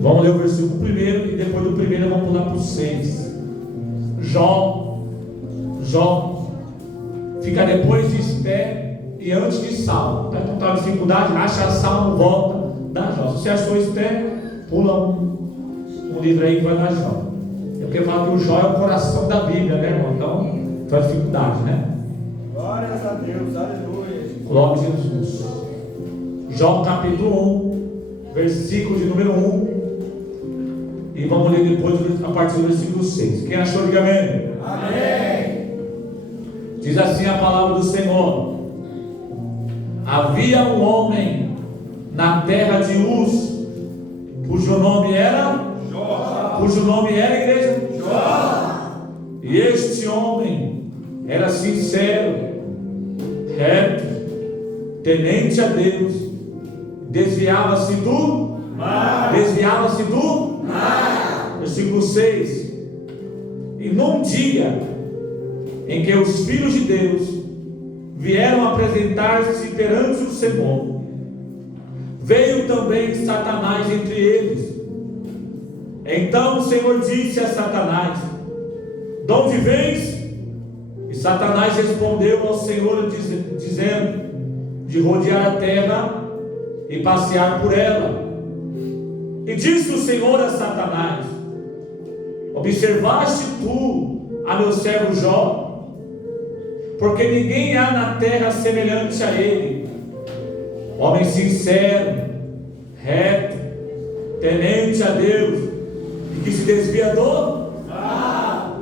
Vamos ler o versículo primeiro e depois do primeiro vamos pular para o 6. Jó fica depois de Esté e antes de Salmo. Vai contar a dificuldade, acha Salmo, volta, dá Jó. Se você achou Esté, pula um livro aí que vai dar Jó. Eu quero falar que o Jó é o coração da Bíblia, né, irmão? Então, foi a dificuldade, né? Glórias a Deus, aleluia. Glória a Jesus. Jó capítulo 1, versículo de número 1. E vamos ler depois a partir do versículo 6. Quem achou, diga amém. Amém. Diz assim a palavra do Senhor: havia um homem na terra de Uz, cujo nome era Jó. Cujo nome era, igreja? Jó. E este homem era sincero, reto, temente a Deus, desviava-se do mal. Versículo 6. E num dia em que os filhos de Deus vieram apresentar-se perante o Senhor, veio também Satanás entre eles. Então o Senhor disse a Satanás: de onde vens? E Satanás respondeu ao Senhor dizendo: de rodear a terra e passear por ela. E disse o Senhor a Satanás: observaste tu a meu servo Jó? Porque ninguém há na terra semelhante a ele, homem sincero, reto, temente a Deus, e que se desvia do mal.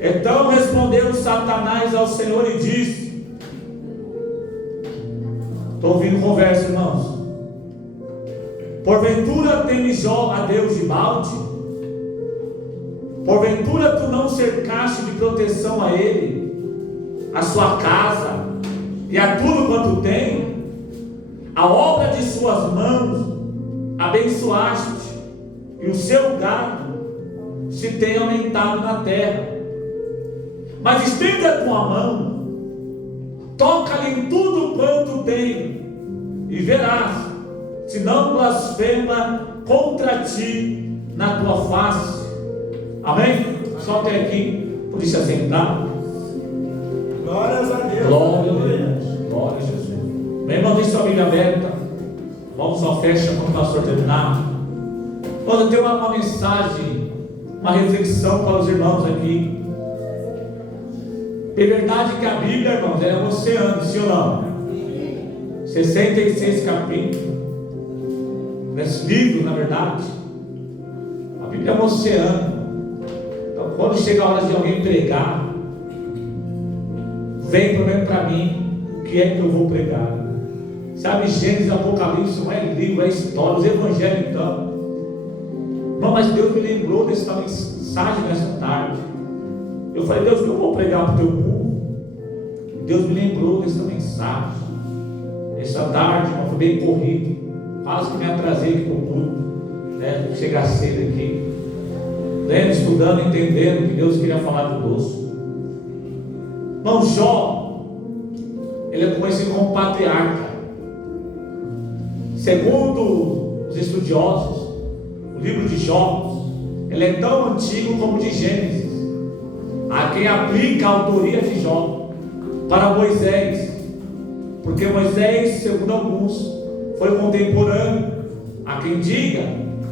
Então respondeu Satanás ao Senhor e disse: estou ouvindo conversa, irmãos. Porventura teme Jó a Deus de balde? Porventura tu não cercaste de proteção a ele, a sua casa e a tudo quanto tem? A obra de suas mãos abençoaste, e o seu gado se tem aumentado na terra. Mas estende a tua mão, toca-lhe em tudo quanto tem, e verás se não blasfema contra ti na tua face. Amém? Só até aqui, por isso assentar. Glórias a Deus. Glória a Deus. Glória a Jesus. Meu irmão, deixa sua Bíblia aberta. Vamos só fecha quando o pastor terminar. Quando eu tenho uma mensagem, uma reflexão para os irmãos aqui. É verdade que a Bíblia, irmãos, é um oceano, sim ou não? 66 capítulos. Esse livro, na verdade, a Bíblia é um oceano. Então, quando chega a hora de alguém pregar, vem primeiro para mim o que é que eu vou pregar. Sabe, Gênesis, Apocalipse não é livro, é história, os evangelhos então. Não, mas Deus me lembrou dessa mensagem nessa tarde. Eu falei: Deus, o que eu vou pregar para o teu povo? Deus me lembrou dessa mensagem. Essa tarde, foi bem corrido. Quase que me atrasei aqui com tudo, né? Chegar cedo aqui, lendo, estudando, entendendo o que Deus queria falar conosco. Irmão, Jó, ele é conhecido como patriarca. Segundo os estudiosos, o livro de Jó, ele é tão antigo como o de Gênesis. Há quem aplica a autoria de Jó para Moisés, porque Moisés, segundo alguns, foi contemporâneo. Há quem diga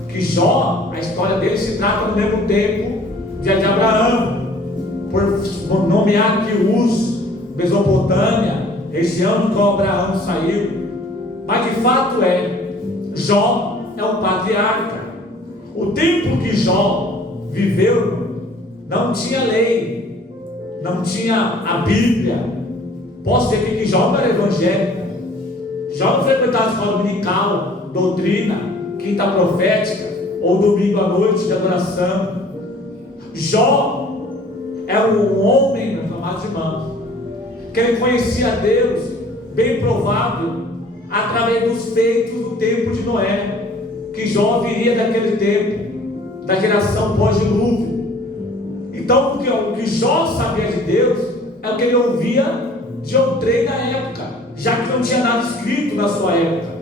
que Jó, a história dele se trata no mesmo tempo de Abraão, por nomear que Uz, Mesopotâmia, região do qual Abraão saiu. Mas de fato Jó é um patriarca. O tempo que Jó viveu não tinha lei, não tinha a Bíblia. Posso dizer que Jó não era evangélico. Jó não frequentava a escola dominical, doutrina, quinta profética ou domingo à noite de adoração. Jó é um homem, meus amados irmãos, que ele conhecia Deus, bem provável, através dos feitos do tempo de Noé, que Jó viria daquele tempo, da geração pós-dilúvio. Então o que Jó sabia de Deus é o que ele ouvia de outrem na época, já que não tinha nada escrito na sua época.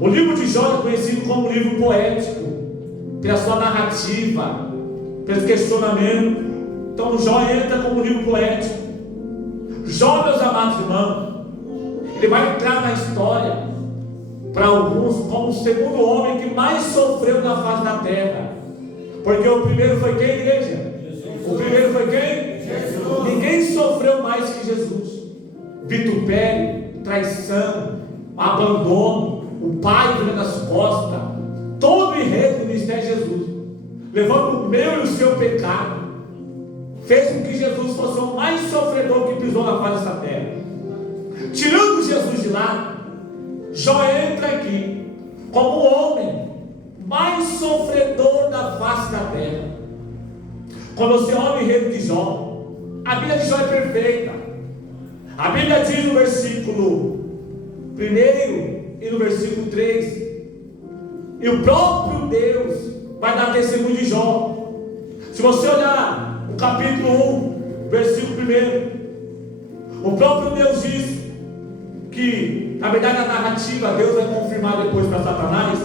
O livro de Jó é conhecido como um livro poético, pela sua narrativa, pelo questionamento. Então Jó entra como um livro poético. Jó, meus amados irmãos, ele vai entrar na história para alguns como o segundo homem que mais sofreu na face da terra. Porque o primeiro foi quem, igreja? O primeiro foi quem? Jesus. Ninguém sofreu mais que Jesus. Vitupério, traição, abandono, o pai virando as costas, todo o enredo do ministério de Jesus, levando o meu e o seu pecado, fez com que Jesus fosse o mais sofredor que pisou na face dessa terra. Tirando Jesus de lá, Jó entra aqui como o homem mais sofredor da face da terra. Quando você olha o enredo de Jó, a Bíblia de Jó é perfeita. A Bíblia diz no versículo 1 e no versículo 3, e o próprio Deus vai dar testemunho de Jó. Se você olhar o capítulo 1, versículo 1, o próprio Deus diz que, na verdade, a narrativa Deus vai confirmar depois para Satanás.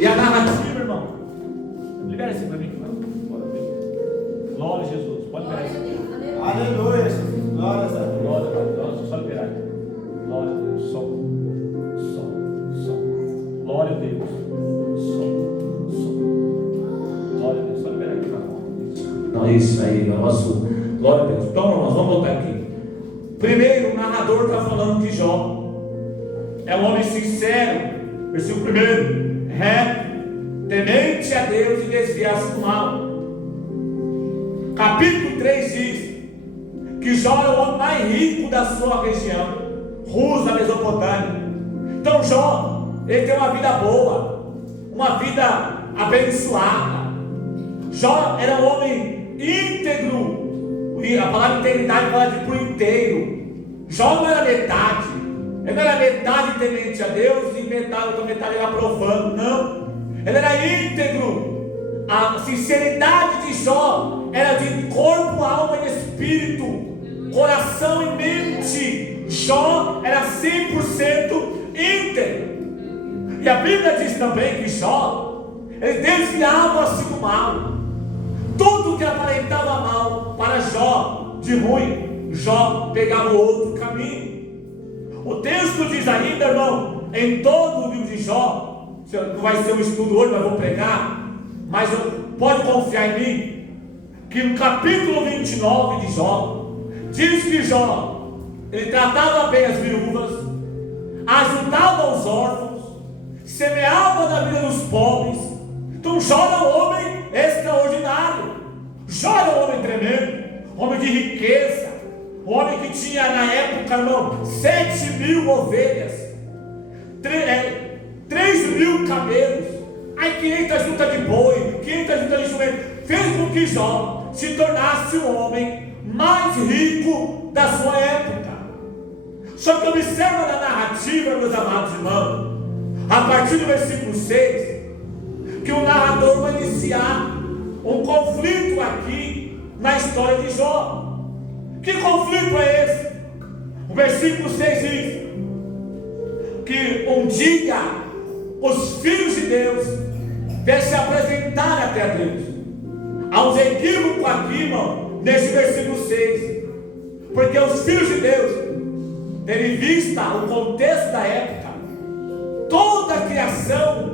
E a narrativa, irmão, libera isso para mim. Glória a Jesus, pode liberar isso. Aleluia, glória a Deus. Glória a Deus, só liberar aqui. Glória a Deus, som. Glória a Deus, som. Glória a Deus, só liberar aqui para nós. Não, isso aí, nosso. Glória a Deus. Então, nós vamos voltar aqui. Primeiro, o narrador está falando de Jó. É um homem sincero. Versículo 1: reto, temente a Deus e desviar-se do mal. Capítulo 3 diz que Jó é o homem mais rico da sua região, Rus, da Mesopotâmia. Então Jó, ele tem uma vida boa, uma vida abençoada. Jó era um homem íntegro, e a palavra integridade fala de por inteiro. Jó não era metade, ele não era metade temente a Deus e metade era profano, não. Ele era íntegro. A sinceridade de Jó era de corpo, alma e espírito, coração e mente. Jó era 100% íntegro. E a Bíblia diz também que Jó, ele desviava-se do mal. Tudo que aparentava mal para Jó, de ruim, Jó pegava o outro caminho. O texto diz ainda, irmão, em todo o livro de Jó, não vai ser um estudo hoje, mas vou pregar, mas pode confiar em mim, que no capítulo 29 de Jó, diz que Jó, ele tratava bem as viúvas, ajudava os órfãos, semeava na vida dos pobres. Então Jó era um homem extraordinário. Jó era um homem tremendo, homem de riqueza, um homem que tinha na época, irmão, 7.000 ovelhas, 3.000 camelos, aí 500 juntas de boi, 500 juntas de jumento. Fez com que Jó se tornasse o homem mais rico da sua época. Só que observa na narrativa, meus amados irmãos, a partir do versículo 6, que o narrador vai iniciar um conflito aqui na história de Jó. Que conflito é esse? O versículo 6 diz que um dia os filhos de Deus devem se apresentar até a Deus. Há uns equívocos aqui, irmão, nesse versículo 6, porque os filhos de Deus, tendo em vista o contexto da época, toda a criação,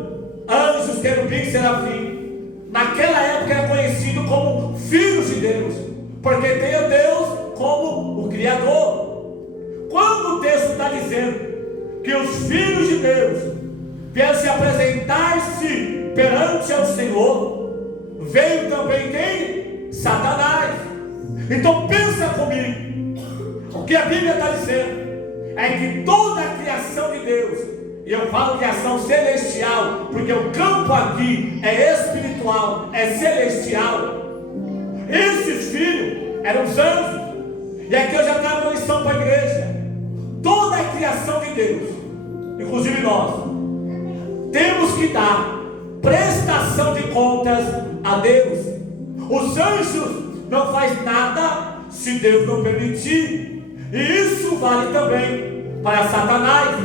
anjos, querubins, serafim, naquela época era conhecido como filhos de Deus, porque tem a Deus como o Criador. Quando o texto está dizendo que os filhos de Deus vieram se apresentar-se perante ao Senhor, veio também quem? Satanás. Então pensa comigo, o que a Bíblia está dizendo é que toda a criação de Deus, e eu falo criação celestial, porque o campo aqui é espiritual, é celestial. Esses filhos eram os anjos, e aqui eu já trago uma lição para a igreja. Toda a criação de Deus, inclusive nós, temos que dar prestação de contas a Deus. Os anjos não fazem nada se Deus não permitir, e isso vale também para Satanás.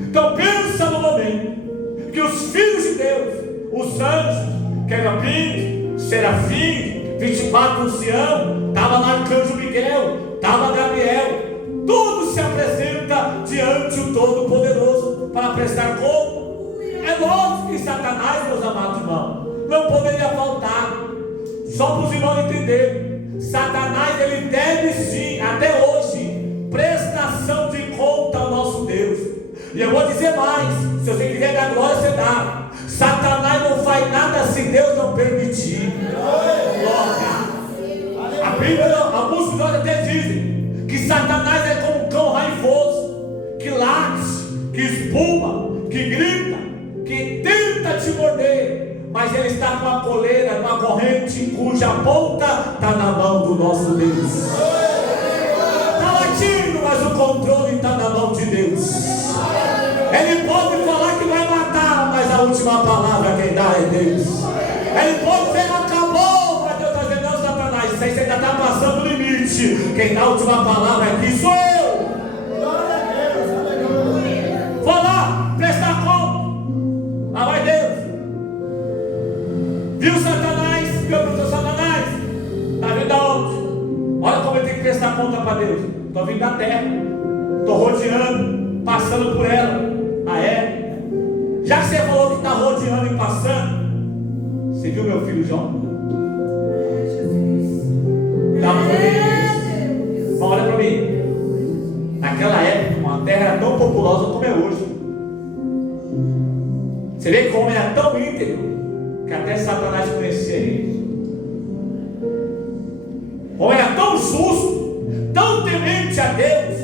Então Então pensa no momento que os filhos de Deus, os anjos, querubins, serafins, 24 anciãos, estava lá arcanjo Miguel, estava Gabriel, tudo se apresenta diante do Todo-Poderoso para prestar conta. É lógico que Satanás, meus amados irmãos, não poderia faltar. Só para os irmãos entenderem, Satanás ele deve sim, até hoje, prestação de conta ao nosso Deus. E eu vou dizer mais, se você quiser dar glória, você dá. Satanás não faz nada se Deus não permitir. Glória. A Bíblia, alguns de nós até dizem que Satanás é como um cão raivoso, que late, que espuma, que grita, que tenta te morder, mas ele está com uma coleira, uma corrente cuja ponta está na mão do nosso Deus. Está latindo, mas o controle está na mão de Deus. Ele pode falar que vai matar, mas a última palavra quem dá é Deus. Ele pode dizer acabou, mas Deus está dizendo não, Satanás, isso aí você ainda está passando o limite. Quem dá a última palavra aqui sou eu. Vou lá, prestar conta. Lá vai Deus. Viu Satanás? Viu o Satanás? Está vindo da onde? Olha como ele tem que prestar conta para Deus. Estou vindo da terra. Estou rodeando, passando por ela. Ah é? Já que você falou que está rodeando e passando, você viu meu filho João? Dá uma olhada. Mas olha para mim. Naquela época, uma terra era tão populosa como é hoje. Você vê como era tão íntegro que até Satanás conhecia ele. Como era tão justo, tão temente a Deus,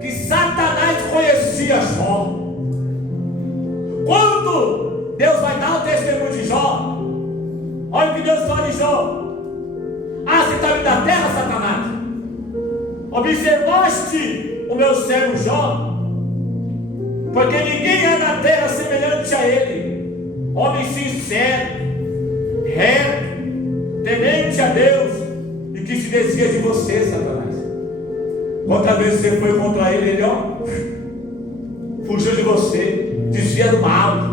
que Satanás conhecia Jó. Quando Deus vai dar o testemunho de Jó, olha o que Deus fala de Jó. Ah, você está vindo da terra, Satanás? Observaste o meu servo Jó? Porque ninguém é na terra semelhante a ele, homem sincero, reto, temente a Deus, e que se desvia de você, Satanás. Quantas vezes você foi contra ele, ele fugiu de você, desvia do mal.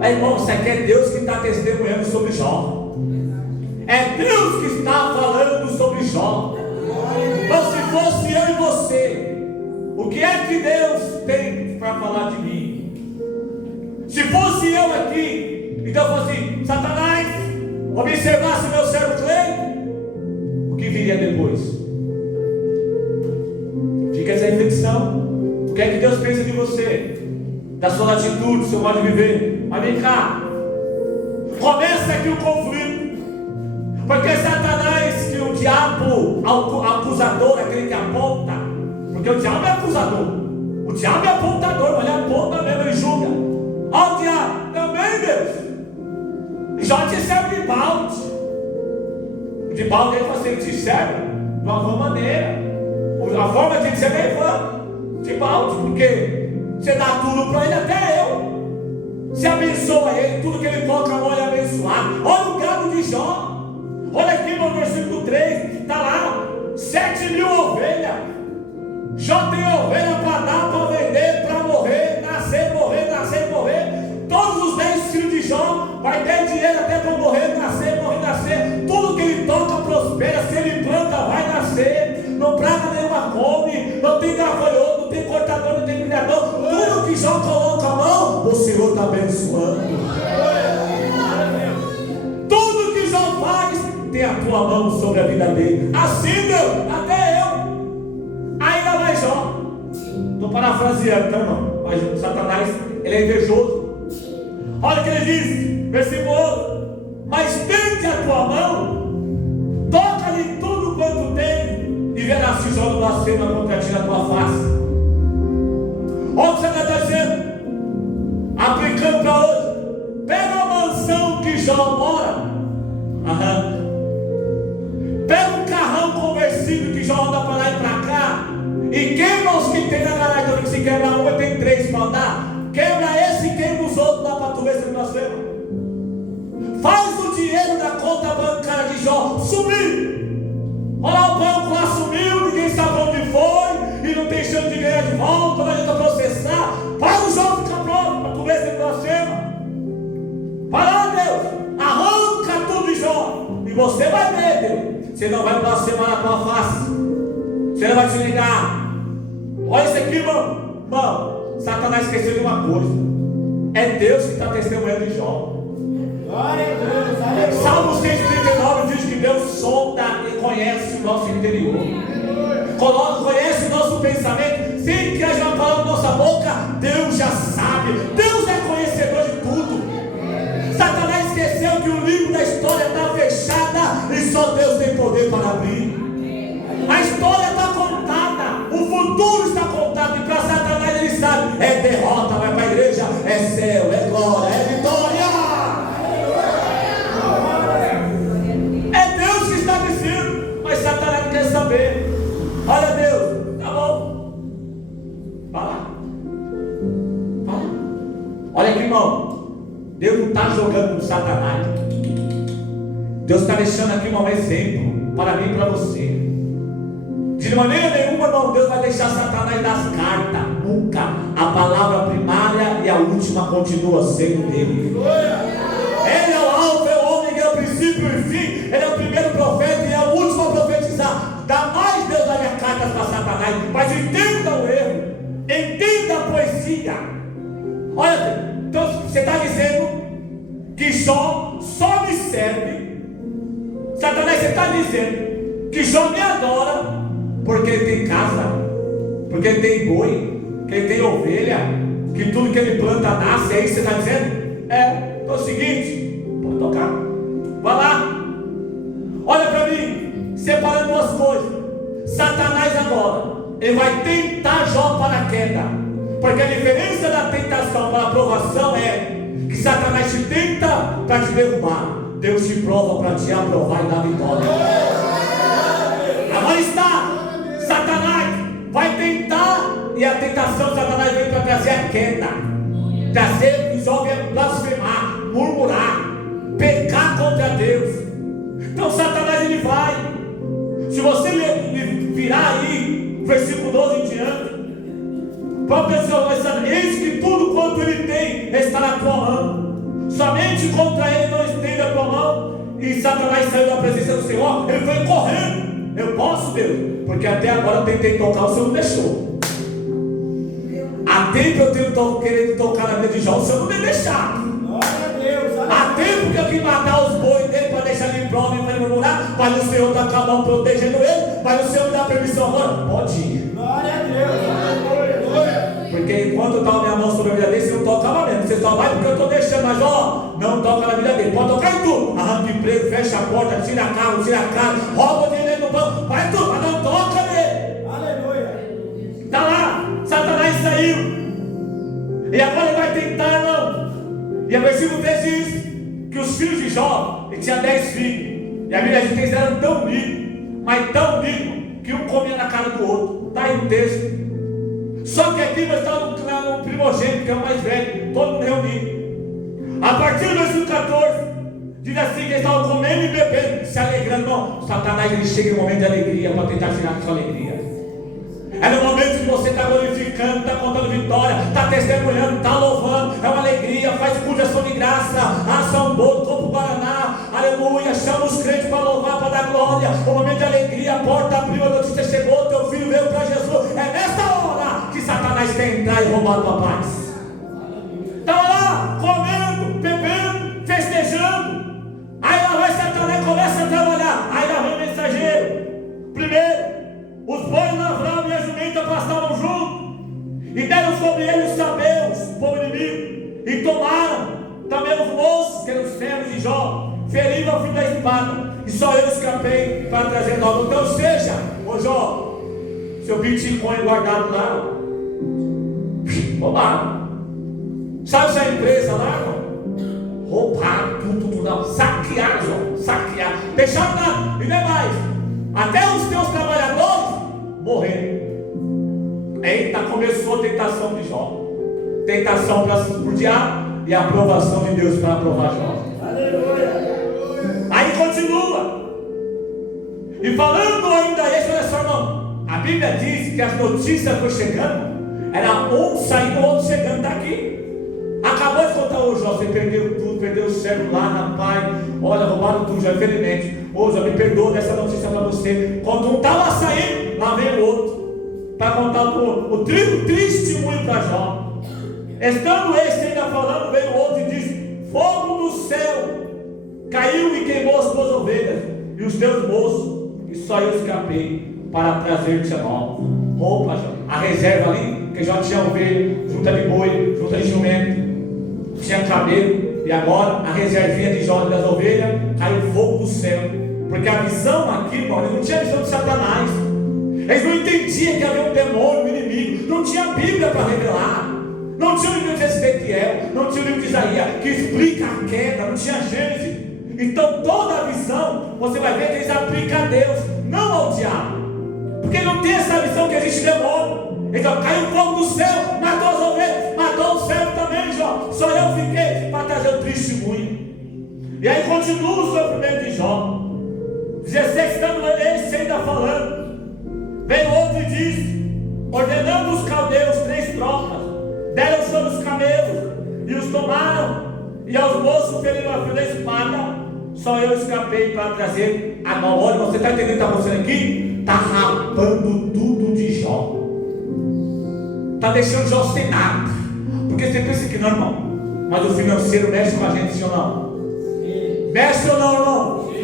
Aí, irmão, isso aqui é Deus que está testemunhando sobre Jó. É Deus que está falando sobre Jó. Mas se fosse eu e você, o que é que Deus tem para falar de mim? Se fosse eu aqui, então eu fosse assim, Satanás, observasse meu servo Cleide, o que viria depois? Fica essa reflexão. O que é que Deus pensa de você? Da sua atitude, do seu modo de viver. Mas vem cá, começa aqui o conflito. Porque Satanás, que o diabo acusador, aquele que aponta, porque o diabo é acusador, o diabo é apontador, mas ele aponta mesmo, ele julga. Ó, o diabo, também Deus, já te serve de balde. De balde ele fala assim, ele te serve de uma boa maneira. A forma de dizer é de balde, porque você dá tudo para ele, até eu. Você abençoa ele, tudo que ele toca a mão é abençoado. Olha o gado de Jó. Olha aqui no versículo 3, está lá, 7.000 ovelhas. Jó tem ovelha para dar, para vender, para morrer, nascer, morrer, nascer, morrer. Todos os 10 filhos de Jó vai ter dinheiro até para morrer, nascer, morrer, nascer. Tudo que ele toca prospera, se ele planta vai nascer. Não praga nenhuma come, não tem gafanhoto, não tem cortador, não tem criador. Tudo que Jó coloca a mão, o Senhor está abençoando. Tudo que Jó faz, tem a tua mão sobre a vida dele. Assim, Deus, até eu. Ainda mais Jó. Estou parafraseando, então, irmão. Mas Satanás, ele é invejoso. Olha o que ele diz, versículo 8. Mas tende a tua mão, toca-lhe tudo quanto tem, e verás se Jó não blasfema contra ti na tua face. Olha o que Satanás está dizendo, aplicando para hoje. Pega a mansão que Jó mora. Pega um carrão conversível que Jó anda para lá e para cá, e queima os que tem na garagem. Então, se quebra um, ele tem 3 para andar. Quebra esse e queima os outros lá para tu ver se ele blasfema. Faz o dinheiro da conta bancária de Jó sumir. Olha lá, o banco lá sumiu, ninguém sabe onde foi, e não tem chance de ganhar de volta, não adianta processar. Faz o Jó E você vai ver, Deus. Você não vai blasfemar na tua face. Você não vai se ligar. Olha isso aqui, irmão. Irmão, Satanás esqueceu de uma coisa. É Deus que está testemunhando de Jó. Glória a Deus, aleluia. Salmo 139 diz que Deus sonda e conhece o nosso interior. Conhece o nosso pensamento. Sem que haja uma palavra na nossa boca, Deus já sabe. Deus é conhecedor de tudo. Satanás esqueceu que o livro da história está fechado e só Deus tem poder para abrir. A história está contada, o futuro está contado, e para Satanás ele sabe: é derrota, vai para a igreja, é céu, é glória, é vitória. É Deus que está dizendo, mas Satanás não quer saber. Olha, Deus, tá bom, vai lá, vai lá. Olha aqui, irmão, Deus não está jogando com Satanás. Deus está deixando aqui um exemplo para mim e para você. De maneira nenhuma, irmão, Deus vai deixar Satanás das cartas. Nunca. A palavra primária e a última continua sendo dele. Ele é o alfa, é o ômega, é o princípio e o fim. Ele é o primeiro profeta e é o último a profetizar. Jamais Deus daria cartas para Satanás. Mas entenda o erro. Entenda a poesia. Olha, então você está dizendo que Jó só me serve. Satanás, você está dizendo que Jó me adora porque ele tem casa, porque ele tem boi, que ele tem ovelha, que tudo que ele planta nasce. É isso que você está dizendo? É o seguinte, pode tocar, vai lá, olha para mim, separando duas coisas. Satanás agora, ele vai tentar Jó para a queda, porque a diferença da tentação para a aprovação é que Satanás te tenta para te derrubar, Deus te prova para te aprovar e dar vitória. Agora está, Satanás vai tentar, e a tentação de Satanás vem para trazer a queda, trazer que os homens blasfemar, murmurar, pecar contra Deus. Então Satanás ele vai. Se você virar aí o versículo 12 em diante, o próprio Senhor vai saber: eis que tudo quanto ele tem está na tua mão, somente contra ele não estende a tua mão. E Satanás saiu da presença do Senhor, ele foi correndo. Eu posso, Deus, porque até agora eu tentei tocar, o Senhor não deixou. Há tempo eu tenho querendo tocar na vida de Jó, o Senhor não tem deixado. Há tempo que eu quis matar os bois dele para deixar ele prova e para ele murmurar, mas o Senhor está com a mão protegendo ele. Mas o Senhor me dá permissão agora, pode ir. Glória a Deus. Porque enquanto eu estava minha mão sobre a vida dele, você não tocava mesmo. Você só vai porque eu estou deixando, mas ó, não toca na vida dele. Pode tocar em tudo. Arranca emprego, fecha a porta, tira a carro, tira a casa, rouba o dinheiro no banco, vai tudo, mas não toca nele. Aleluia. Está lá, Satanás saiu. E agora ele vai tentar, irmão. E o versículo 3 diz que os filhos de Jó, ele tinha 10 filhos. E a Bíblia diz que eles eram tão unidos, mas tão unidos, que um comia na cara do outro. Está aí no texto. Só que aqui nós estamos no primogênito, que é o mais velho, todo mundo reunido. A partir do versículo 14, diz assim: que eles estavam comendo e bebendo, se alegrando. Não, Satanás ele chega em um momento de alegria para tentar tirar a sua alegria. É no momento que você está glorificando, está contando vitória, está testemunhando, está louvando, é uma alegria, faz culto de ação de graça, assa um bolo, compra o Guaraná, aleluia, chama os crentes para louvar, para dar glória. O momento de alegria, a porta abriu, a notícia chegou, teu filho veio para Jesus. É nesta hora que Satanás quer entrar e roubar a tua paz. Está lá, comendo, bebendo, festejando. Aí lá vai Satanás, começa a trabalhar. Aí lá vem o mensageiro. Primeiro, os bois lavravam e a jumenta pastavam juntos, e deram sobre eles os sabeus, o povo inimigo, e tomaram também os moços, que eram os servos de Jó, ferindo ao fim da espada, e só eu escapei para trazer nova. Então seja, ô Jó, seu Bitcoin guardado lá, roubaram. Sabe essa empresa lá, irmão? Roubaram tudo, não, saquearam, Jó, saquearam, deixaram nada, e demais, até os teus trabalhadores morreram. Eita, começou a tentação de Jó. Tentação para o diabo e a aprovação de Deus para aprovar Jó. Aleluia. Aí continua. E falando ainda isso, olha só, irmão. A Bíblia diz que as notícias foram chegando. Era um saindo, o outro chegando daqui. Acabou de contar o Jó, você perdeu tudo, perdeu o celular, rapaz, olha, roubaram tudo, já infelizmente. Ô, já me perdoa dessa notícia para você. Quando um estava saindo, lá vem o outro para contar o triste testemunho para Jó. Estando este ainda falando, veio o outro e disse: fogo do céu caiu e queimou as tuas ovelhas e os teus moços, e só eu escapei para trazer-te a nova. Roupa, Jó. A reserva ali, que Jó tinha ovelha, junta de boi, junta de jumento, tinha camelo, e agora a reservinha de Jó das ovelhas, caiu fogo do céu. Porque a visão aqui, irmão, eles não tinham a visão de Satanás. Eles não entendiam que havia um demônio, um inimigo. Não tinha Bíblia para revelar. Não tinha o livro de Ezequiel, não tinha o livro de Isaías que explica a queda, não tinha Gênesis. Então toda a visão, você vai ver que eles aplicam a Deus, não ao diabo. Porque não tem essa visão que existe demônio. Então caiu fogo do céu, matou as ovelhas, matou o céu também, Jó. Só eu fiquei para trazer o testemunho. E aí continua o sofrimento de Jó. 16, estando esse ainda falando, veio outro e disse, ordenando os caldeus 3 tropas, deram sobre os camelos e os tomaram, e aos moços feriram a fio da espada. Só eu escapei para trazer a nova. Olha, você está entendendo o que está acontecendo aqui? Está rapando tudo de Jó, está deixando Jó sem nada. Porque você pensa que não, irmão, mas o financeiro mexe com a gente, sim ou não? Sim. Mexe ou não, irmão? Sim.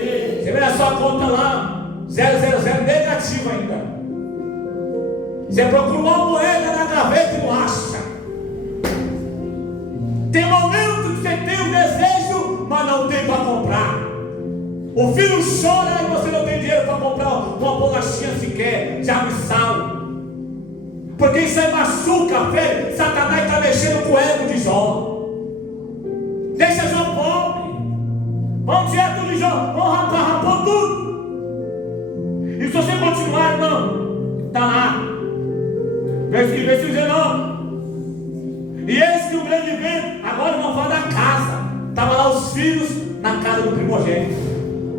Você vê a sua conta lá, 000 negativo ainda. Você procura uma moeda na gaveta e não acha. Tem momento que você tem o desejo, mas não tem para comprar. O filho chora e você não tem dinheiro para comprar uma bolachinha sequer, de água e sal. Porque isso aí machuca, velho. Satanás está mexendo com o ego de Jó. Deixa Jó pobre. Vamos direto de Jó, vamos rapar tudo. E se você continuar, irmão, está lá. Versículo 19. E eis que o grande vento, agora vamos falar da casa. Estavam lá os filhos na casa do primogênito.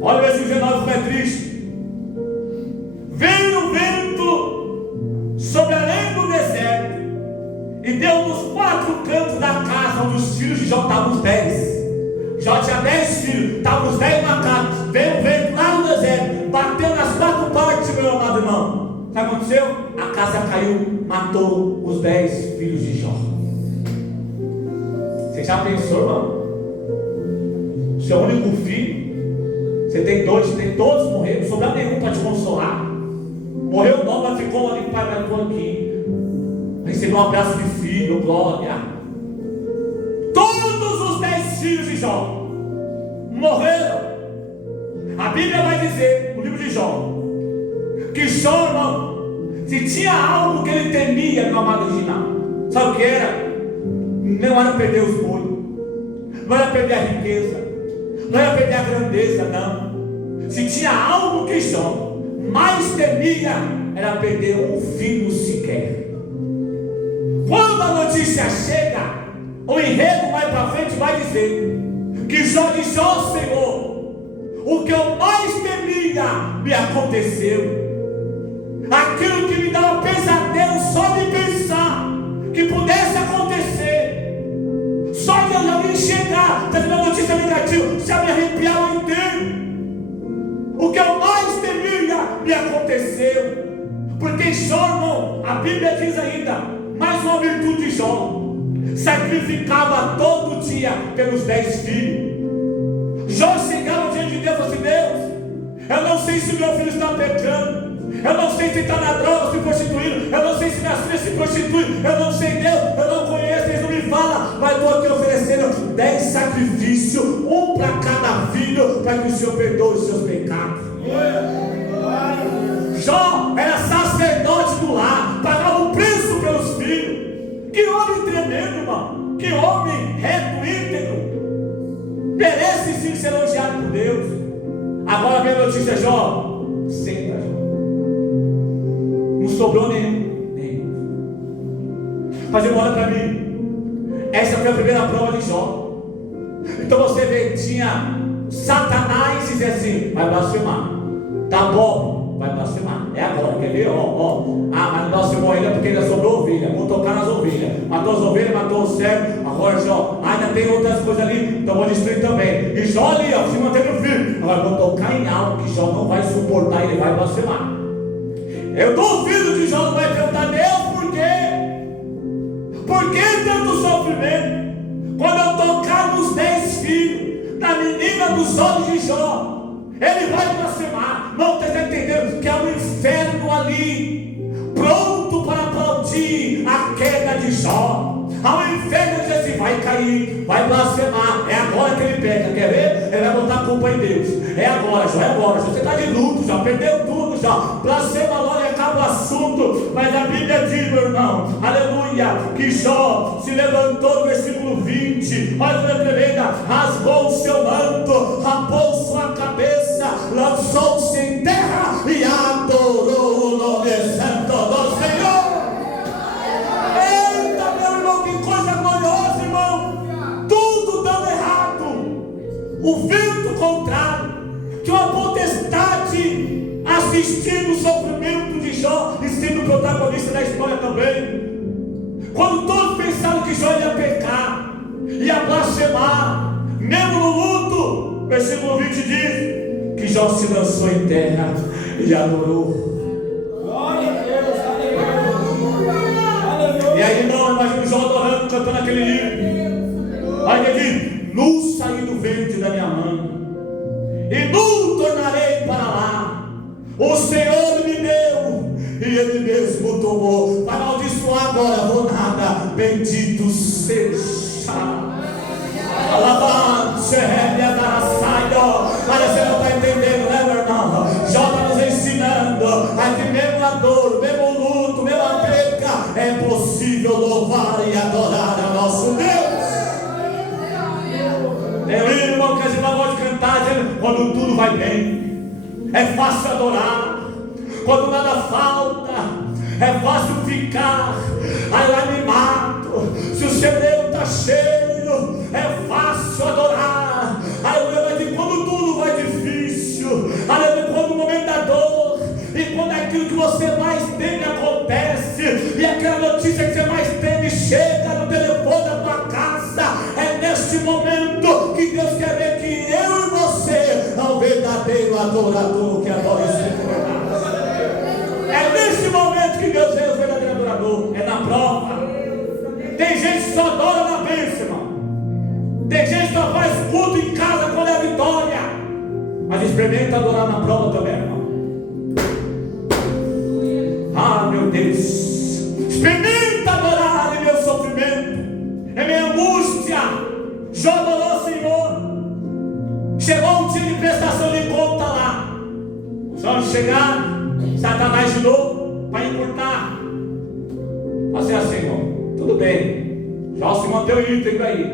Olha o versículo 19, como é triste. Veio o vento sobre além do deserto e deu nos 4 cantos da casa, onde os filhos de Jó estavam os 10. Jó tinha 10 filhos, estavam os 10 na casa. Veio o vento lá no deserto, bateu nas 4 partes, meu amado irmão. O que aconteceu? A casa caiu, matou os 10 filhos de Jó. Você já pensou, irmão? Seu único filho, você tem 2, tem todos morreram, não sobrou nenhum para te consolar. Morreu não, mas ficou ali, pai, mas estou aqui. Recebeu um abraço de filho, glória. Todos os 10 filhos de Jó morreram. A Bíblia vai dizer, no livro de Jó, que Jó, irmão, se tinha algo que ele temia no amado original, sabe o que era? Não era perder os bois, não era perder a riqueza, não era perder a grandeza, não. Se tinha algo que Jó mais temia, era perder um filho sequer. Quando a notícia chega, o enredo mais para frente vai dizer que Jó disse: ó Senhor, o que eu mais temia me aconteceu. Aquilo que me dava pesadelo só de pensar que pudesse acontecer, só de eu já me enxergar, tendo uma notícia negativa, já me arrepiava inteiro. O que eu mais temia me aconteceu. Porque Jó, irmão, a Bíblia diz ainda, mais uma virtude de Jó, sacrificava todo dia pelos 10 filhos. Jó chegava diante de Deus e falou assim: Deus, eu não sei se meu filho está pecando, eu não sei se está na droga, se prostituindo, eu não sei se minha filha se prostitui, eu não sei, Deus, eu não conheço, eles não me falam, mas estou aqui oferecendo 10 sacrifícios, um para cada filho, para que o Senhor perdoe os seus pecados. Jó era sacerdote do lar, pagava o preço pelos filhos. Que homem tremendo, irmão, que homem reto, íntegro, merece sim ser elogiado por Deus. Agora vem a notícia: Jó, senta, Jó. Não sobrou nenhum. Mas irmão, olha para mim, essa foi a primeira prova de Jó. Então você vê, tinha Satanás e dizia assim: vai blasfemar, tá bom, vai blasfemar, é agora, quer ver? Mas não blasfemou ainda porque ainda sobrou ovelha, vou tocar nas ovelhas, matou as ovelhas, matou o servo, Agora Jó, ainda tem outras coisas ali, então vou destruir também. E Jó ali, ó, se mantendo firme. Agora vou tocar em algo que Jó não vai suportar, ele vai blasfemar. Eu duvido que Jó não vai perguntar: Deus, por quê? Por que tanto sofrimento? Quando eu tocar nos 10 filhos da menina dos olhos de Jó, ele vai blasfemar. Não está entendendo que há um inferno ali, pronto para aplaudir a queda de Jó. Há um inferno que assim, vai cair, vai blasfemar. É agora que ele pega, quer ver? Ele vai botar a culpa em Deus. É agora, Jó, é agora. Você está de luto, já perdeu tudo, já. Blasfema logo e acaba o assunto. Mas a Bíblia diz, meu irmão, aleluia, que Jó se levantou no versículo 20. Olha que tremenda, rasgou o seu manto, rapou sua cabeça, lançou-se em terra e adorou o nome santo do Senhor. Eita, meu irmão, que coisa gloriosa, irmão. Tudo dando errado, o vento contrário, que uma potestade assistindo o sofrimento de Jó e sendo protagonista da história também. Quando todos pensaram que Jó ia pecar, ia blasfemar, mesmo no luto, versículo 20 diz que Jó se lançou em terra e adorou. Glória a Deus, aleluia. Aleluia. E aí, irmão, imagina o Jó adorando, cantando aquele livro. Aí ele diz: nu saí do ventre da minha mãe, e nu tornarei para lá. O Senhor me deu, e Ele mesmo tomou. Vai amaldiçoar agora, vou nada. Bendito seja. Alabante, olha, você não está entendendo, né, meu irmão? Jó está nos ensinando a que mesmo a dor, mesmo o luto, mesmo a perca, é possível louvar e adorar a nosso Deus. Tem um irmão que a gente pode cantar dizendo: quando tudo vai bem, é fácil adorar. Quando nada falta, é fácil ficar animado. Se o celeiro está cheio, é fácil adorar. Aleluia. Quando tudo vai difícil, aleluia, quando o momento da dor, e quando aquilo que você mais teme acontece, e aquela notícia que você mais teme chega no telefone da tua casa, é neste momento que Deus quer ver que eu e você é um verdadeiro adorador que adora o Senhor. É nesse momento que Deus é o verdadeiro adorador. É na prova. Tem gente que só adora na bênção, irmão. Tem gente que só faz culto em casa quando é a vitória. Mas experimenta adorar na prova também, irmão. Ah, meu Deus. Experimenta adorar em meu sofrimento, em minha angústia. Jó adorou o Senhor. Chegou um dia de prestação de conta lá. Os homens chegaram, Satanás de novo, para encurtar. Assim, irmão, tudo bem, Jó se manteve íntegro aí,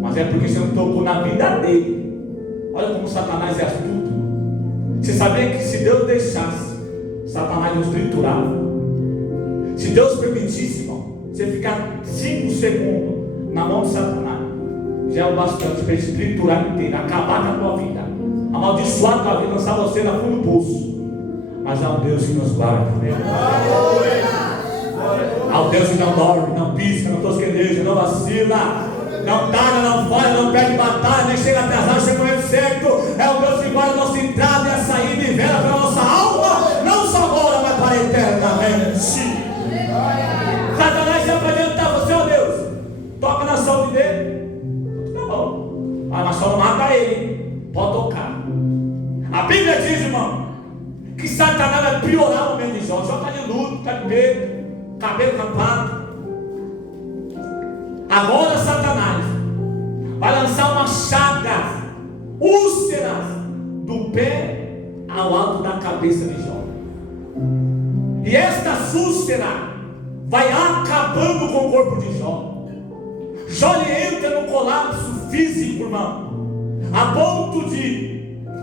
mas é porque você não tocou na vida dele. Olha como Satanás é astuto. Você sabia que se Deus deixasse, Satanás nos triturava. Se Deus permitisse, irmão, você ficar 5 segundos na mão de Satanás, já é o bastante para ele se triturar inteiro, acabar com a tua vida, amaldiçoar a tua vida, lançar você na fundo do poço. Mas há um Deus que nos guarda. Há um Deus que não dorme, não pisca, não tosqueneja, não vacila, não talha, não falha, não perde batalha, nem chega atrasado, chega no momento certo. É o Deus que guarda a nossa entrada e a saída e vela para a nossa alma, não só agora, mas para eternamente. Satanás se apresentar você, ó Deus, toca na saúde dele. Tá bom. Mas só não mata ele, pode tocar. A Bíblia diz, irmão, que Satanás vai piorar o momento de Jó. Jó está de luto, está de medo, cabelo rapado. Agora Satanás vai lançar uma chaga, úlceras, do pé ao alto da cabeça de Jó. E esta úlcera vai acabando com o corpo de Jó. Jó entra no colapso físico, irmão, a ponto de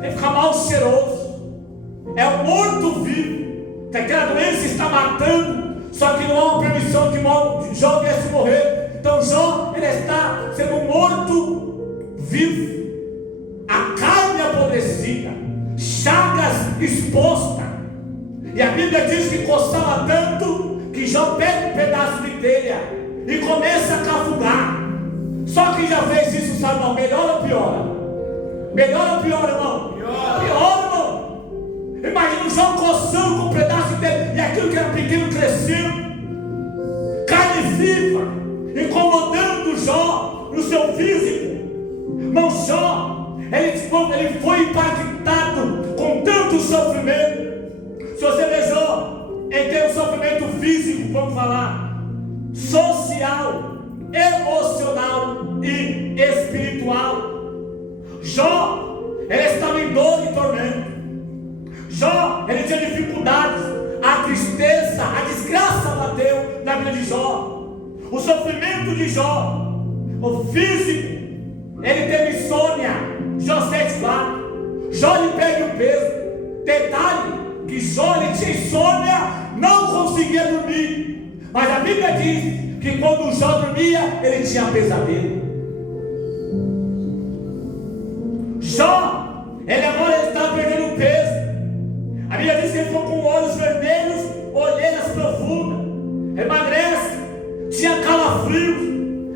ele ficar mal cheiroso. É um morto-vivo, que aquela doença está matando, só que não há uma permissão que Jó viesse morrer. Então Jó, ele está sendo um morto-vivo, a carne apodrecida, chagas expostas. E a Bíblia diz que coçava tanto que Jó pega um pedaço de telha e começa a cafugar lugar. Só quem já fez isso sabe, não, melhora ou piora? Melhora ou piora, irmão? Piora, irmão. Imagina o Jó coçando com um pedaço dele, e aquilo que era pequeno crescendo, carne viva, incomodando Jó no seu físico. Irmão, Jó, ele foi impactado com tanto sofrimento. Se você vê Jó, ele tem um sofrimento físico, vamos falar, social, emocional e espiritual. Jó, ele estava em dor e tormento. Jó, ele tinha dificuldades. A tristeza, a desgraça bateu na vida de Jó. O sofrimento de Jó, o físico, ele teve insônia. Jó 7,4. Jó lhe perde o peso. Detalhe, que Jó ele tinha insônia, não conseguia dormir. Mas a Bíblia diz que quando Jó dormia, ele tinha pesadelo. Jó, ele agora estava perdendo peso. A Bíblia diz que ele ficou com olhos vermelhos, olheiras profundas, emagrece, tinha calafrios.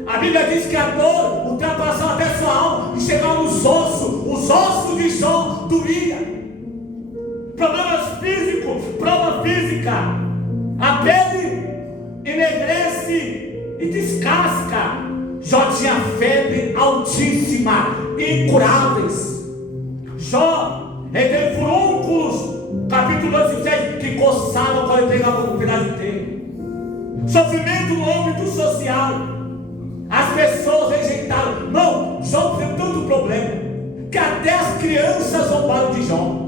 A Bíblia diz que a dor ultrapassava até sua alma e chegava nos ossos. Os ossos de Jó doíam. Problemas físicos, prova física. A pele enegrece e descasca. Jó tinha febre altíssima, incuráveis. Jó, ele teve furúnculos, capítulo 2, 7, que coçavam quando ele pegava o pedaço inteiro. Sofrimento no âmbito social. As pessoas rejeitaram. Não, Jó teve tanto problema que até as crianças zombaram de Jó.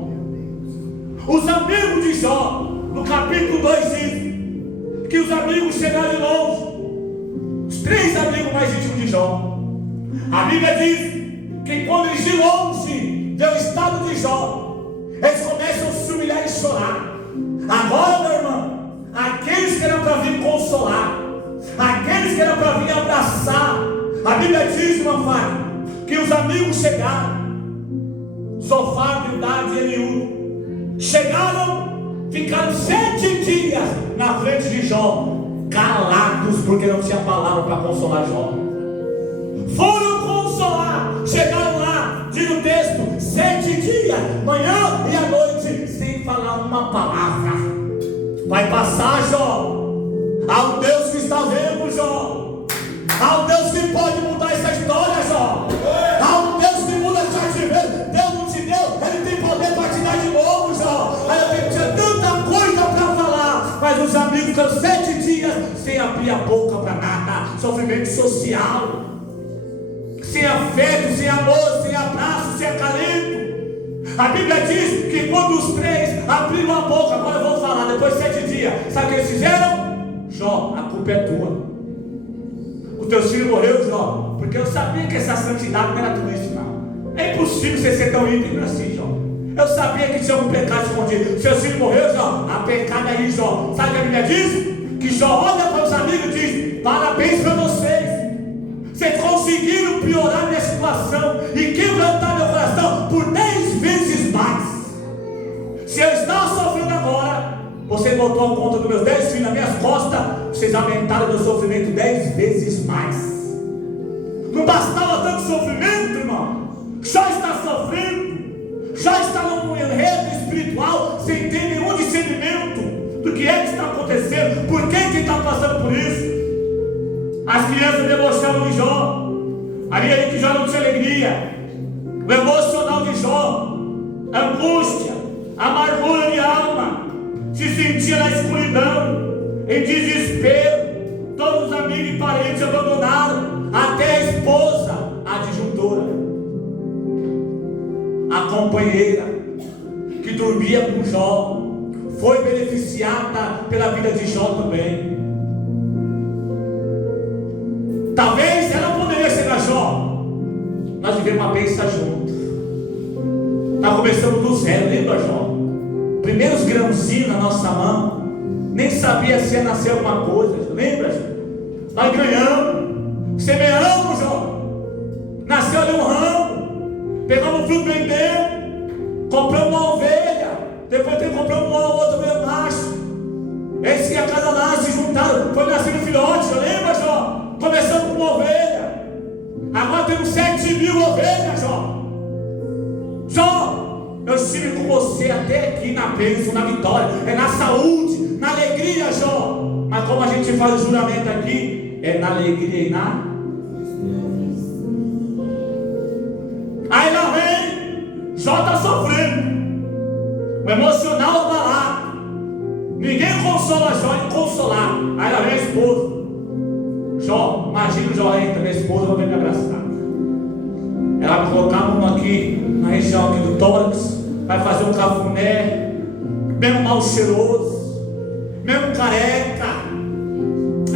Os amigos de Jó, no capítulo 2 diz que os amigos chegaram de longe. Os 3 amigos mais íntimos de Jó. A Bíblia diz que quando eles de longe vê o estado de Jó, eles começam a se humilhar e chorar. Agora, meu irmão, aqueles que eram para vir consolar, aqueles que eram para vir abraçar, a Bíblia diz, irmão Fábio, que os amigos chegaram. Zofar, Bildad e Eliú chegaram, ficaram 7 dias na frente de Jó, calados, porque não tinha palavra para consolar Jó. Foram consolar, chegaram lá, diz o texto, 7 dias, manhã e à noite, sem falar uma palavra. Vai passar, Jó. Há um Deus que está vendo, Jó. Há um Deus que pode mudar essa história, Jó. Há um Deus que muda esse cativeiro. Deus não te deu, Ele tem poder para te dar de novo, Jó. Aí eu tinha tanta coisa para falar, mas os amigos ficaram 7 dias sem abrir a boca para nada. Sofrimento social, sem afeto, sem amor, sem abraço, sem acalento. A Bíblia diz que quando os 3 abriram a boca, agora eu vou falar, depois de 7 dias, sabe o que eles fizeram? Jó, a culpa é tua. O teu filho morreu, Jó, porque eu sabia que essa santidade não era tudo isso, não. É impossível você ser tão íntegro assim, Jó. Eu sabia que tinha um pecado escondido. Seu filho morreu, Jó, há pecado aí, Jó. Sabe o que a Bíblia diz? Que Jó olha para os amigos e diz: parabéns para vocês. Vocês conseguiram piorar minha situação e quebrantar meu coração por 10 vezes mais. Se eu estava sofrendo agora, você botou a conta dos meus 10 filhos nas minhas costas, vocês aumentaram meu sofrimento 10 vezes mais. Não bastava tanto sofrimento, irmão. Já está sofrendo, já está num enredo espiritual, sem ter nenhum discernimento do que é que está acontecendo, por que está passando por isso. As crianças debochavam de Jó. Ali que Jó não tinha alegria. O emocional de Jó, angústia, amargura de alma, se sentia na escuridão, em desespero. Todos os amigos e parentes abandonaram, até a esposa, a disjuntora, a companheira que dormia com Jó, foi beneficiada pela vida de Jó também. Talvez ela poderia chegar, Jó, nós vivemos uma bênção junto. Nós começamos do zero, lembra, Jó? Primeiros grãozinhos na nossa mão, nem sabia se ia nascer alguma coisa, lembra, Jó? Nós ganhamos, semeamos, Jó, nasceu ali um ramo, pegamos o fruto, vendemos, compramos uma ovelha, depois compramos uma outra meio macho. Eles que a casa lá se juntaram, foi nascendo filhote, lembra, Jó? Começamos com uma ovelha. temos 7.000 ovelhas, Jó. Jó, eu estive com você até aqui na bênção, na vitória, na saúde, na alegria, Jó. Mas como a gente faz o juramento aqui, na alegria e na... Aí lá vem, Jó está sofrendo, o emocional abalado, ninguém consola Jó em consolar. Aí lá vem a esposa. Jó, imagina o Jó entra, minha esposa vai me abraçar. Ela vai colocar a mão aqui, na região aqui do tórax, vai fazer um cafuné, mesmo mal cheiroso, mesmo careca.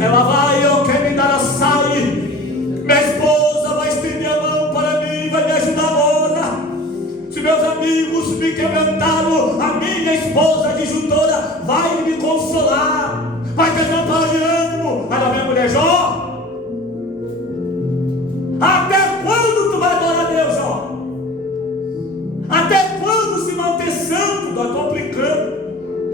Ela vai, eu quero me dar açaí. Minha esposa vai estender a mão para mim, vai me ajudar agora. Se meus amigos me quebrantaram, a minha esposa disjuntora vai me consolar, vai ter palavra de ânimo. Aí lá vem a mulher, Jó, até quando tu vai adorar a Deus, Jó? Até quando se manter santo? Estou complicando.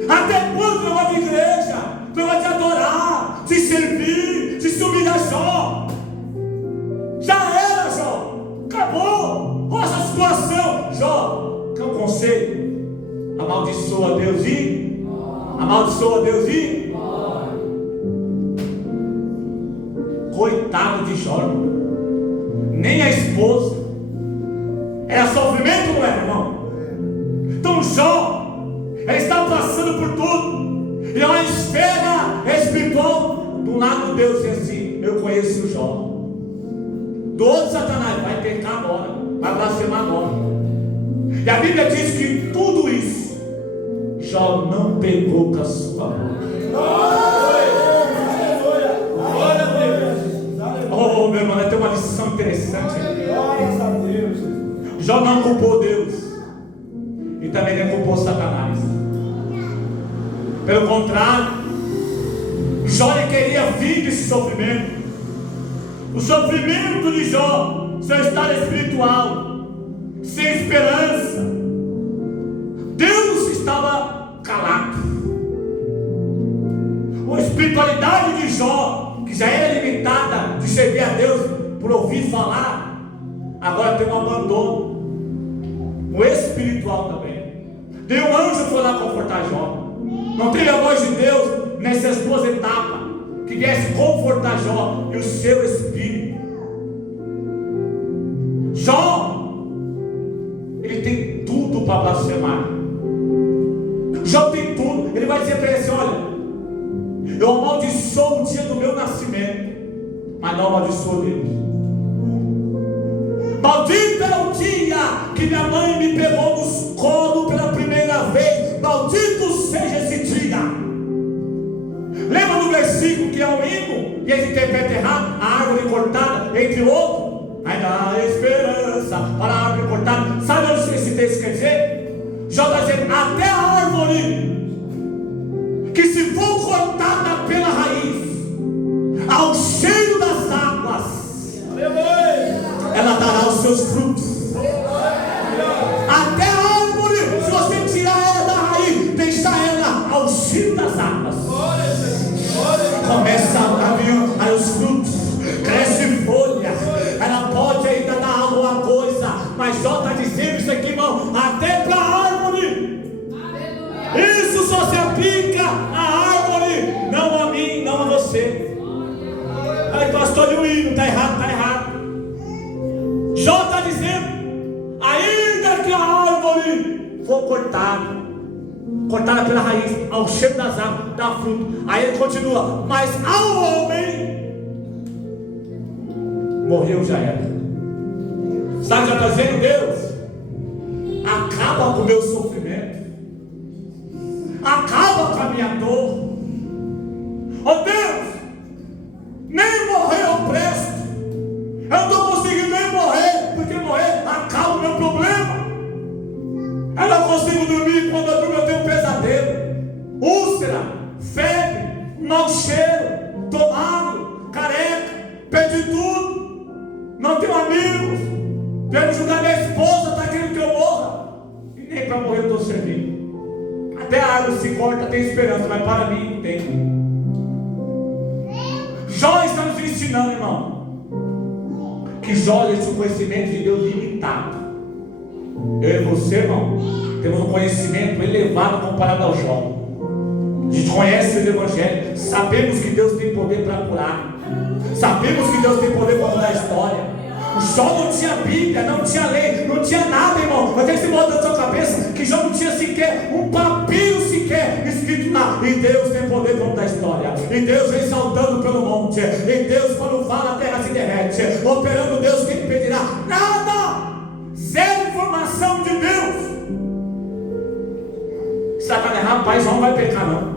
Até quando eu vou à igreja? Tu vai te adorar, te servir, te humilhar, Jó? Já era, Jó. Acabou. Olha essa situação, Jó. Que é um conselho? Amaldiçoa Deus e amaldiçoa Deus e coitado de Jó, nem a esposa. Era sofrimento, não era, irmão? Então Jó, ele está passando por tudo, e uma esfera espiritual. Do lado de Deus é assim: eu conheço o Jó. Do outro, Satanás vai pecar agora, vai blasfemar agora. E a Bíblia diz que tudo isso Jó não pegou com a sua boca. Oh, meu irmão, tem uma lição interessante. Jó não culpou Deus e também não culpou Satanás. Pelo contrário, Jó queria fim desse sofrimento. O sofrimento de Jó, seu estado espiritual, sem esperança. Deus estava calado. A espiritualidade de Jó, que já era limitada de servir a Deus por ouvir falar, agora tem um abandono. O espiritual também. Daí um anjo foi lá confortar Jó. Não teve a voz de Deus nessas duas etapas, que viesse confortar Jó e o seu espírito. Jó, ele tem tudo para blasfemar. Jó tem tudo. Ele vai dizer para ele assim: olha, eu amaldiçoo o dia do meu nascimento, mas não amaldiçoo Deus. Maldito é o dia que minha mãe me pegou nos colos pela primeira vez. Maldito seja esse dia. Lembra do versículo que é um hino e eles interpretam errado? A árvore cortada, entre outros, ainda há esperança para a árvore cortada. Sabe o que esse texto quer dizer? Jó está dizendo: até a árvore que se for cortada pela raiz, ao cheiro das águas, ela dará os seus frutos. Até a árvore, se você tirar ela da raiz, deixar ela ao cheiro das águas, começa a vir aí os frutos, cresce folha, ela pode ainda dar alguma coisa, mas Jó está dizendo isso aqui, irmão, até para a árvore. Isso só se aplica à árvore, não a mim, não a você. Aí, pastor, o hino está errado, está errado. Jó está dizendo: ainda que a árvore for cortada pela raiz, ao cheiro das águas, dá fruto. Aí ele continua: mas ao homem, morreu, já era. Sabe o que está dizendo Deus? Acaba com o meu sofrimento, acaba com a minha dor. Oh Deus, nem morrer eu presto. Eu não estou conseguindo nem morrer, porque morrer acaba o meu problema. Eu não consigo dormir, quando eu durmo eu tenho um pesadelo, úlcera, febre, mau cheiro, estou magro, careca, perdi tudo, não tenho amigos, quero julgar minha esposa, está querendo que eu morra, e nem para morrer eu estou servindo. Até a árvore se corta, tem esperança, mas para mim não tem. Jó está nos ensinando, irmão, que Jó tinha um conhecimento de Deus limitado. Eu e você, irmão, temos um conhecimento elevado comparado ao Jó. A gente conhece o Evangelho, sabemos que Deus tem poder para curar, sabemos que Deus tem poder para mudar a história. O Jó não tinha Bíblia, não tinha lei, não tinha nada, irmão. Mas aí você bota na sua cabeça que Jó não tinha sequer um papiro sequer escrito lá. E Deus tem poder para mudar a história. E Deus vem saltando pelo monte. E Deus, quando fala, a terra se derrete. Operando Deus, quem impedirá? Nada! Zero informação de Deus. Satanás, rapaz, Jó não vai pecar, não.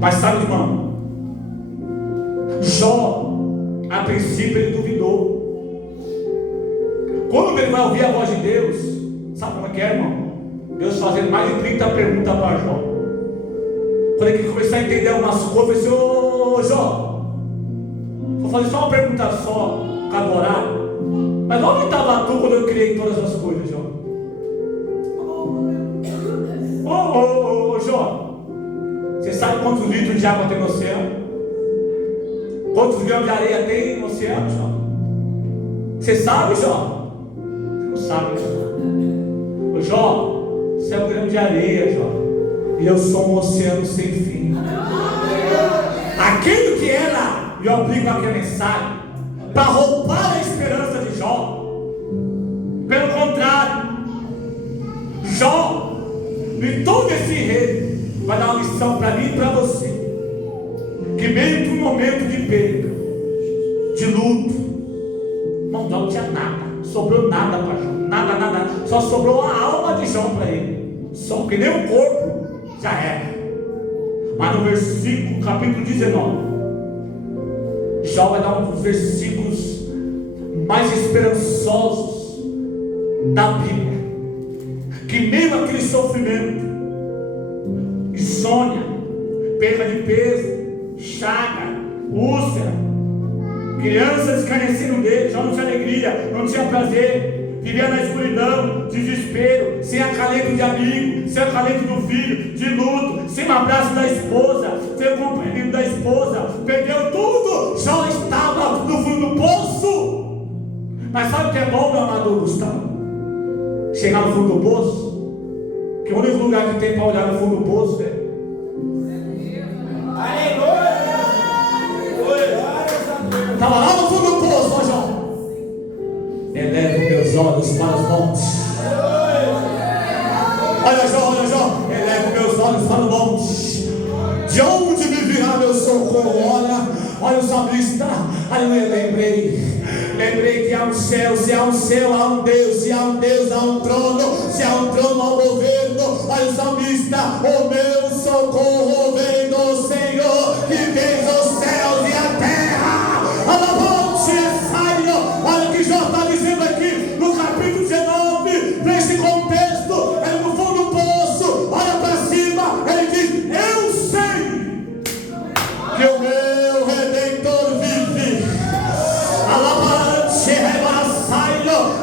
Mas sabe, irmão, Jó, a princípio ele duvidou. Quando ele vai ouvir a voz de Deus, sabe como é que é, irmão? Deus fazendo mais de 30 perguntas para Jó. Quando ele começar a entender algumas coisas, ele disse: ô Jó, vou fazer só uma pergunta só, cada horário. Mas onde estava tu quando eu criei todas as coisas, Jó? Ô Jó, você sabe quantos litros de água tem no oceano? Quantos grãos de areia tem no oceano, Jó? Você sabe, Jó? Você não sabe, Jó. Ô Jó, você é um grão de areia, Jó. E eu sou um oceano sem fim. Aquilo que era, e eu aplico aqui a mensagem, para roubar a esperança de Jó. Pelo contrário, Jó, em todo esse enredo, vai dar uma lição para mim e para você. Que meio de um momento de perda, de luto, não tinha nada, sobrou nada para Jó, nada, só sobrou a alma de Jó para ele, só que nem o corpo já era. Mas no versículo, capítulo 19, Jó vai dar uns versículos mais esperançosos da Bíblia, que mesmo aquele sofrimento, insônia, perda de peso, chaga, úlcera, crianças escarnecendo dele, já não tinha alegria, não tinha prazer, vivia na escuridão, desespero, sem acalento de amigo, sem acalento do filho, de luto, sem um abraço da esposa, sem o companheiro da esposa, perdeu tudo, já estava no fundo do poço. Mas sabe o que é bom, meu amado Gustavo? Chegar no fundo do poço, que o único lugar que tem para olhar no fundo do poço é estava lá no fundo do poço, ó Jó. Elevo meus olhos para os montes. Olha Jó, elevo meus olhos para o monte. De onde me virá meu socorro? Olha o salmista. Aí eu lembrei que há um céu, se há um céu, há um Deus, se há um Deus, há um trono, se há um trono, há um governo. Olha o salmista: o meu socorro vem do Senhor, que fez os céus e a terra. Olha o que Jó está dizendo aqui no capítulo 19, nesse contexto, ele no fundo do poço, olha para cima, ele diz: eu sei que o meu Redentor vive.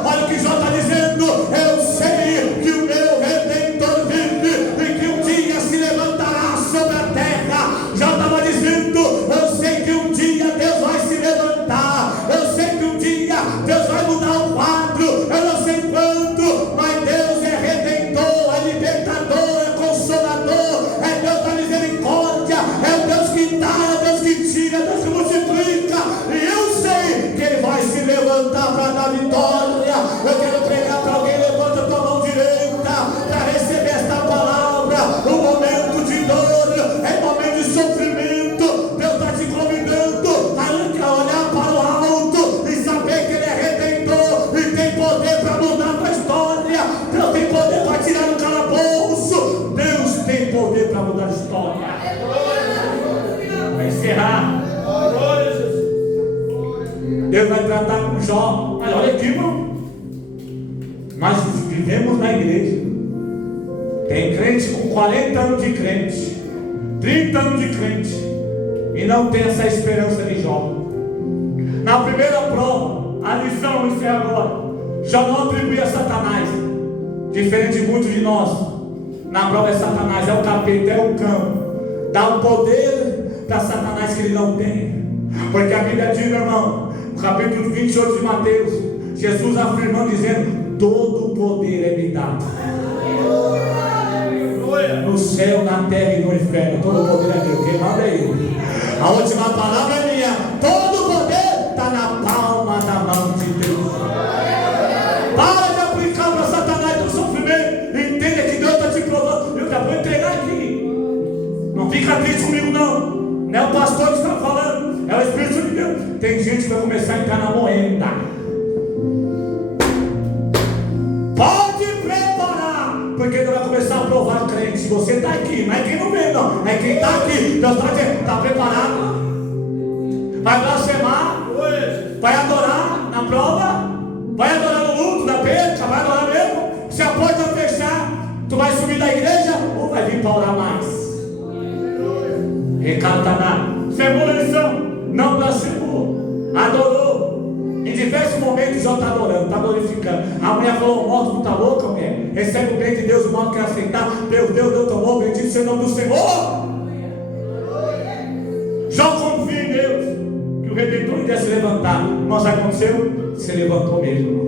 Olha o que Jó está dizendo: eu sei que o meu Redentor vive e que um dia se levantará sobre a terra. Jó estava dizendo: eu sei que um dia Deus vai se levantar, eu sei que um dia Deus vai mudar o quadro, eu não sei quando, mas Deus é Redentor, é libertador, é consolador, é Deus da misericórdia, é o Deus que dá, é o Deus que tira, é o Deus que multiplica, e eu sei que Ele vai se levantar para dar vitória. Eu quero pregar para alguém: levanta a tua mão direita para receber esta palavra. O momento de dor é momento de sofrimento. Deus está te convidando a olhar para o alto e saber que Ele é Redentor e tem poder para mudar a tua história. Deus tem poder para tirar do calabouço. Deus tem poder para mudar a história. Vai encerrar. Deus vai tratar com Jó. Mas olha aqui, irmão, nós vivemos na igreja, tem crente com 40 anos de crente, 30 anos de crente, e não tem essa esperança de Jó. Na primeira prova, a lição isso é agora: Jó não atribui a Satanás, diferente de muitos de nós. Na prova é Satanás, é o capeta, é o cão, dá um poder para Satanás que ele não tem. Porque a Bíblia diz, meu irmão, capítulo 28 de Mateus, Jesus afirmando, dizendo: todo o poder é me dado no céu, na terra e no inferno. Todo o poder é meu. Quem manda é Ele. A última palavra é minha. Todo o poder está na palma da mão de Deus. Para de aplicar para Satanás o sofrimento. Entenda que Deus está te provando. Eu já vou entregar aqui. Não fica triste comigo, não. Não é o pastor que está falando, é o Espírito de Deus. Tem gente que vai começar a entrar na moenda. Pode preparar, porque Deus vai começar a provar crente. Se você está aqui, não é quem não vê, não, é quem está aqui. Deus está dizendo: está preparado? Vai blasfemar? Vai adorar na prova? Vai adorar no luto, na perca? Vai adorar mesmo? Se a porta fechar, tu vai subir da igreja ou vai vir para orar mais? Recado está dado. Segunda lição: não blasfemou, adorou. Em diversos momentos já está adorando, está glorificando. A mulher falou: morto, tu está louca, mulher? Recebe o bem de Deus, o mal quer aceitar. Deus, tomou, bendito seja o nome do Senhor. Jó confia em Deus que o Redentor iria se levantar. Mas sabe o que aconteceu? Se levantou mesmo.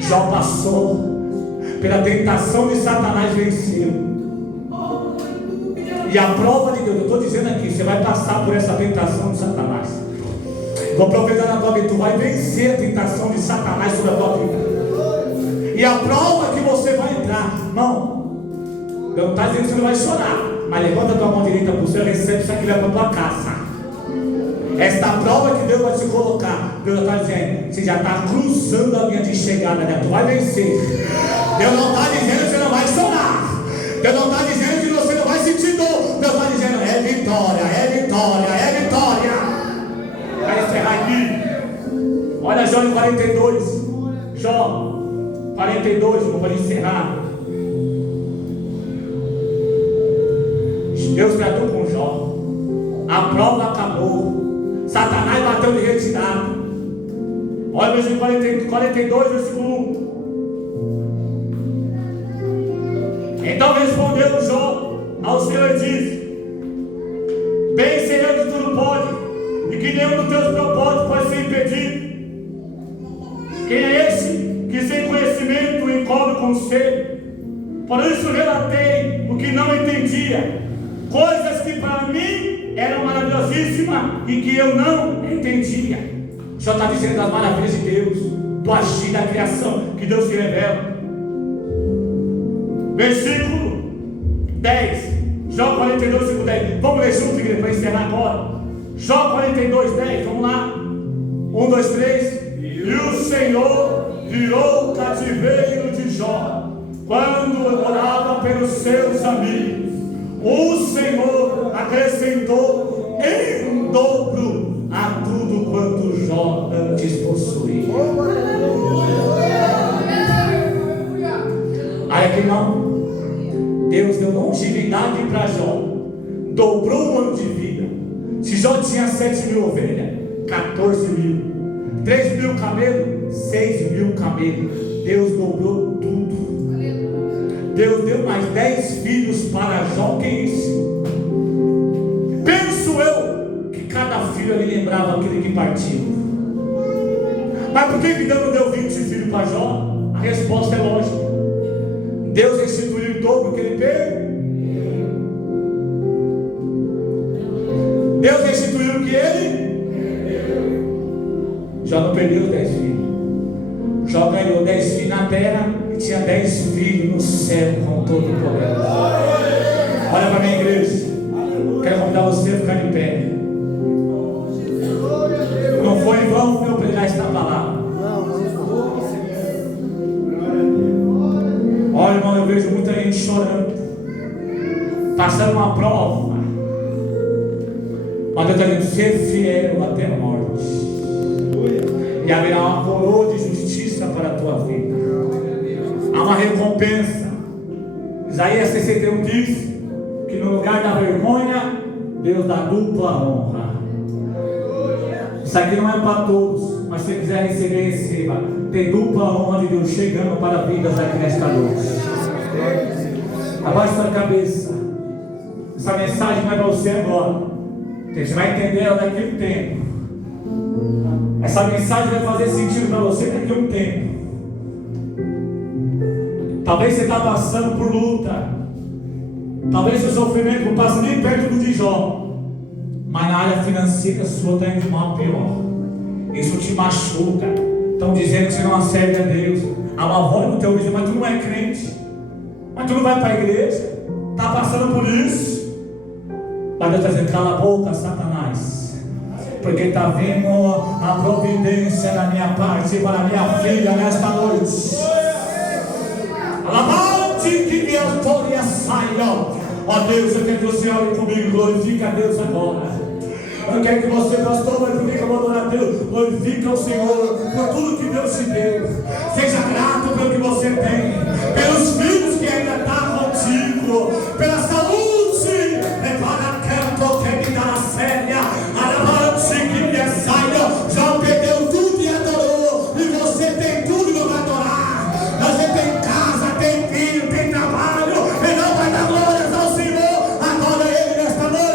Jó passou pela tentação de Satanás, venceu. E a prova de Deus, eu estou dizendo aqui, você vai passar por essa tentação de Satanás. Vou profetizar na tua vida, tu vai vencer a tentação de Satanás sobre a tua vida. E a prova que você vai entrar, irmão, eu não está dizendo que você não vai chorar, mas levanta a tua mão direita para o céu e recebe isso aqui, leva para a tua casa. Esta prova que Deus vai te colocar, Deus está dizendo: você já está cruzando a linha de chegada, né? Tu vai vencer. Deus não está dizendo que você não vai chorar. Deus não está dizendo que você não vai sentir dor. Deus está dizendo: é vitória, é vitória, é vitória. Vai encerrar aqui. Olha Jó 42. Jó 42, vou encerrar. Deus tratou com Jó. A prova acabou. Satanás bateu de retirada. Olha versículo 42, versículo 1. Então respondeu Jó ao Senhor e disse: bem sei eu que tudo pode, e que nenhum dos teus propósitos pode ser impedido. Quem é esse que sem conhecimento encobre o conselho? Por isso relatei o que não entendia, coisas que para mim eram maravilhosíssimas e que eu não entendia. Jó está dizendo das maravilhas de Deus, do agir da criação, que Deus se revela. Versículo 10, Jó 42, versículo 10. Vamos ler junto, igreja, para encerrar agora. Jó 42, 10, vamos lá. 1, 2, 3. E o Senhor virou o cativeiro de Jó quando orava pelos seus amigos. O Senhor acrescentou em dobro a tudo quanto Jó antes possuía. Aí aqui não. Deus deu longevidade para Jó, dobrou o ano de vida. Se Jó tinha 7.000 ovelhas, 14.000, 3.000 camelos, 6.000 camelos. Deus dobrou tudo. Deus deu mais 10 filhos para Jó. Que isso? Penso eu que cada filho ali lembrava aquele que partiu. Mas por que Deus não deu 20 filhos para Jó? A resposta é lógica. Deus instituiu o dobro que ele perdeu. Deus instituiu o que ele Jó não perdeu os 10 filhos. Jó ganhou 10 filhos na terra e tinha 10 filhos no céu com todo o poder. Olha para a minha igreja. Quero convidar você a ficar de pé. Não foi em vão eu pregar esta palavra. Olha, irmão, eu vejo muita gente chorando, passando uma prova, mas Deus está dizendo: ser fiel até a morte, e haverá uma coroa de justiça para a tua vida. Há uma recompensa. Isaías 61 diz que no lugar da vergonha, Deus dá dupla honra. Isso aqui não é para todos, mas se quiser receber, receba. Tem dupla honra de Deus chegando para vidas aqui nesta noite. Abaixe sua cabeça. Essa mensagem não é para você agora. Você vai entender ela daqui a um tempo. Essa mensagem vai fazer sentido para você daqui a um tempo. Talvez você está passando por luta. Talvez o sofrimento não passe nem perto do de Jó. Mas na área financeira sua está indo de mal a pior. Isso te machuca. Estão dizendo que você não serve a Deus. Há uma voz no teu ouvido, mas tu não é crente. Mas tu não vai para a igreja. Está passando por isso. Mas Deus está dizendo, cala a boca, Satanás. Porque está vindo a providência da minha parte para a minha filha nesta noite. Alabante que minha glória saia. Ó Deus, eu quero que você olhe comigo, glorifique a Deus agora. Eu quero que você, pastor, vai comigo, vou adorar a Deus. Glorifique ao Senhor por tudo que Deus te deu. Seja grato pelo que você tem, pelos filhos que ainda estão contigo, pela saúde. Prepara canto que me dá a séria. Alabante que me saia. Já perdeu tudo e adorou. E você tem tudo e não vai adorar. Você tem casa, tem filho, tem trabalho. E não vai dar glórias ao Senhor. Adora Ele nesta noite.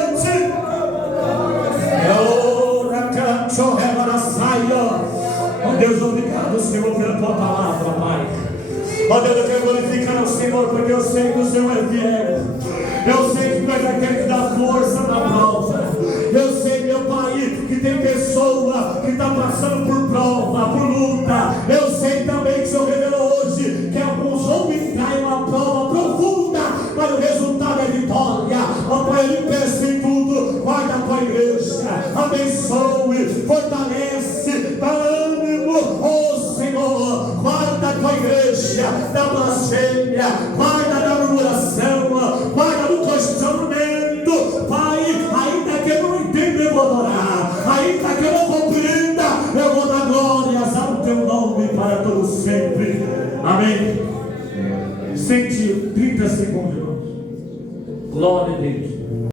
Oh Deus, obrigado, Senhor, pela tua palavra, Pai. Oh Deus, eu quero glorificar ao Senhor, porque eu sei que o Senhor é fiel. Eu sei que nós vai ter que dar força na prova. Eu sei, meu Pai, que tem pessoa que está passando por prova, por luta. Eu sei também que o Senhor revelou hoje que alguns vão entrar em uma prova profunda, mas o resultado é vitória. Ó Pai, eu peço em tudo, guarda a tua igreja, abençoe, fortalece, dá ânimo, ó Senhor, guarda a tua igreja da blasfêmia, guarda da murmuração, guarda do questionamento. Pai, ainda que eu não entenda, eu vou adorar, ainda que eu não compreenda, eu vou dar glórias ao teu nome para todo sempre. Amém. Sente 30 segundos, irmãos. Glória a Deus.